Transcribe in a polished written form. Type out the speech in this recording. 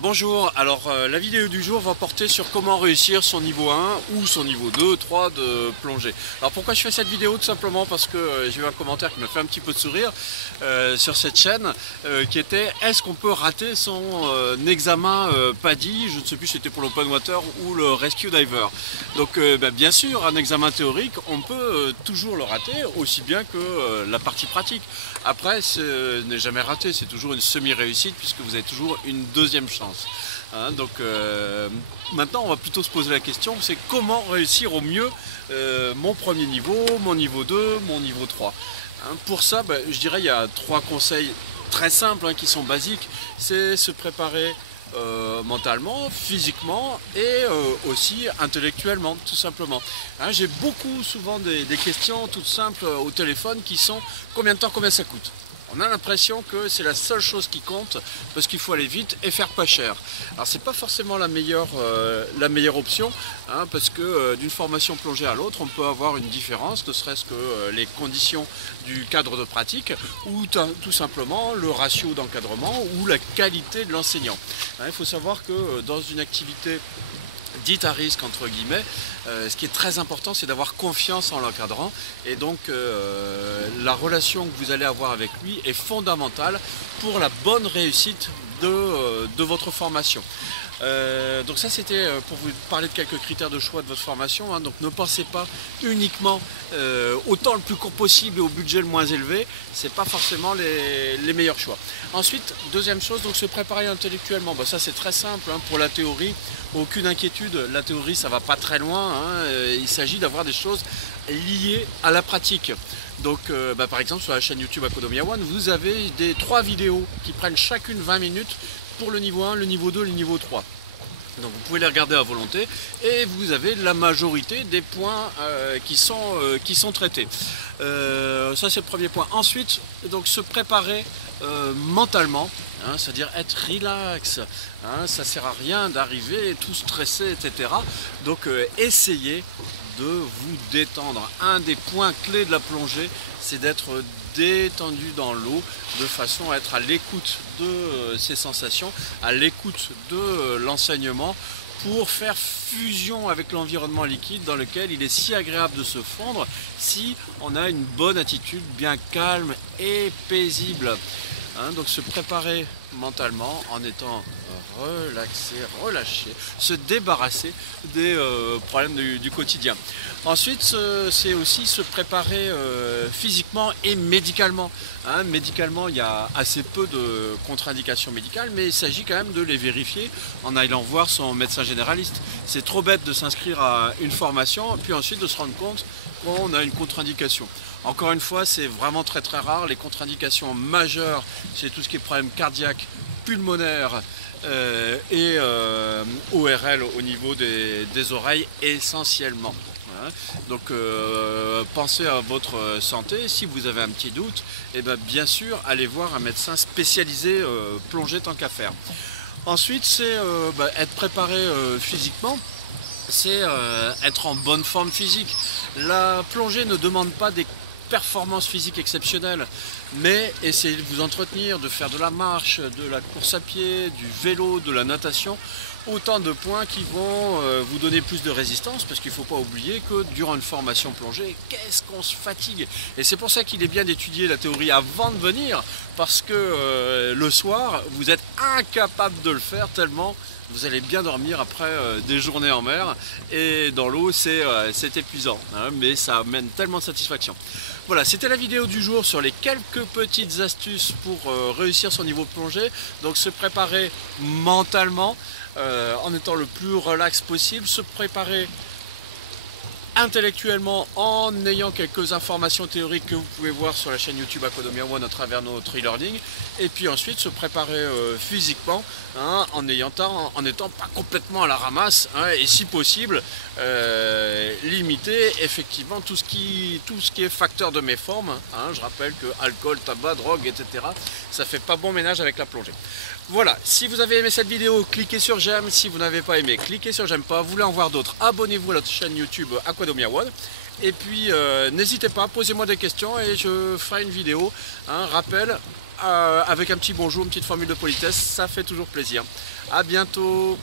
Bonjour, alors la vidéo du jour va porter sur comment réussir son niveau 1 ou son niveau 2, 3 de plongée. Alors pourquoi je fais cette vidéo? Tout simplement parce que j'ai eu un commentaire qui m'a fait un petit peu de sourire sur cette chaîne qui était: est-ce qu'on peut rater son examen PADI? Je ne sais plus si c'était pour l'open water ou le rescue diver. Donc bien sûr, un examen théorique, on peut toujours le rater, aussi bien que la partie pratique. Après, ce n'est jamais raté, c'est toujours une semi-réussite puisque vous avez toujours une deuxième chance. Donc maintenant on va plutôt se poser la question, c'est comment réussir au mieux mon premier niveau, mon niveau 2, mon niveau 3. Pour ça, je dirais il y a 3 conseils très simples qui sont basiques. C'est se préparer mentalement, physiquement et aussi intellectuellement, tout simplement. J'ai souvent des questions toutes simples au téléphone qui sont: combien de temps, combien ça coûte? On a l'impression que c'est la seule chose qui compte parce qu'il faut aller vite et faire pas cher. Alors c'est pas forcément la meilleure option, parce que d'une formation plongée à l'autre, on peut avoir une différence, ne serait-ce que les conditions du cadre de pratique ou tout simplement le ratio d'encadrement ou la qualité de l'enseignant. Il faut savoir que dans une activité dite à risque entre guillemets, ce qui est très important, c'est d'avoir confiance en l'encadrant, et donc la relation que vous allez avoir avec lui est fondamentale pour la bonne réussite de votre formation. Donc ça, c'était pour vous parler de quelques critères de choix de votre formation. Donc ne pensez pas uniquement au temps le plus court possible et au budget le moins élevé, c'est pas forcément les meilleurs choix. Ensuite, deuxième chose, donc se préparer intellectuellement. Ça c'est très simple, pour la théorie, aucune inquiétude, la théorie ça va pas très loin, il s'agit d'avoir des choses liées à la pratique. Donc par exemple sur la chaîne YouTube Aquadomia One, vous avez 3 vidéos qui prennent chacune 20 minutes pour le niveau 1, le niveau 2, le niveau 3. Donc vous pouvez les regarder à volonté et vous avez la majorité des points qui sont traités. Ça c'est le premier point. Ensuite, donc se préparer mentalement, c'est-à-dire être relax. Ça sert à rien d'arriver tout stressé, etc. Donc essayez de vous détendre. Un des points clés de la plongée, c'est d'être détendu dans l'eau, de façon à être à l'écoute de ses sensations, à l'écoute de l'enseignement, pour faire fusion avec l'environnement liquide dans lequel il est si agréable de se fondre si on a une bonne attitude bien calme et paisible. Donc se préparer mentalement en étant relaxé, relâché, se débarrasser des problèmes du quotidien. Ensuite, c'est aussi se préparer physiquement et médicalement. Médicalement, il y a assez peu de contre-indications médicales, mais il s'agit quand même de les vérifier en allant voir son médecin généraliste. C'est trop bête de s'inscrire à une formation, puis ensuite de se rendre compte qu'on a une contre-indication. Encore une fois, c'est vraiment très rare. Les contre-indications majeures, c'est tout ce qui est problème cardiaque, pulmonaire et ORL au niveau des oreilles essentiellement. Donc pensez à votre santé. Si vous avez un petit doute, bien sûr, allez voir un médecin spécialisé plongée tant qu'à faire. Ensuite, c'est être préparé physiquement. C'est être en bonne forme physique. La plongée ne demande pas des performances physiques exceptionnelles, mais essayez de vous entretenir, de faire de la marche, de la course à pied, du vélo, de la natation, autant de points qui vont vous donner plus de résistance, parce qu'il ne faut pas oublier que durant une formation plongée, qu'est-ce qu'on se fatigue. Et c'est pour ça qu'il est bien d'étudier la théorie avant de venir, parce que le soir, vous êtes incapable de le faire tellement vous allez bien dormir après des journées en mer, et dans l'eau c'est épuisant, mais ça amène tellement de satisfaction. Voilà, c'était la vidéo du jour sur les quelques petites astuces pour réussir son niveau de plongée. Donc se préparer mentalement en étant le plus relax possible, se préparer intellectuellement en ayant quelques informations théoriques que vous pouvez voir sur la chaîne YouTube Aquadomia One à travers notre e-learning, et puis ensuite se préparer physiquement en n'étant pas complètement à la ramasse, et si possible limiter effectivement tout ce qui est facteur de méforme. Je rappelle que alcool, tabac, drogue, etc. ça fait pas bon ménage avec la plongée. Voilà, si vous avez aimé cette vidéo, cliquez sur j'aime. Si vous n'avez pas aimé, cliquez sur j'aime pas. Vous voulez en voir d'autres, abonnez-vous à notre chaîne YouTube Aquadomia One. Et puis n'hésitez pas, posez-moi des questions et je ferai une vidéo. Rappel, avec un petit bonjour, une petite formule de politesse, ça fait toujours plaisir. À bientôt.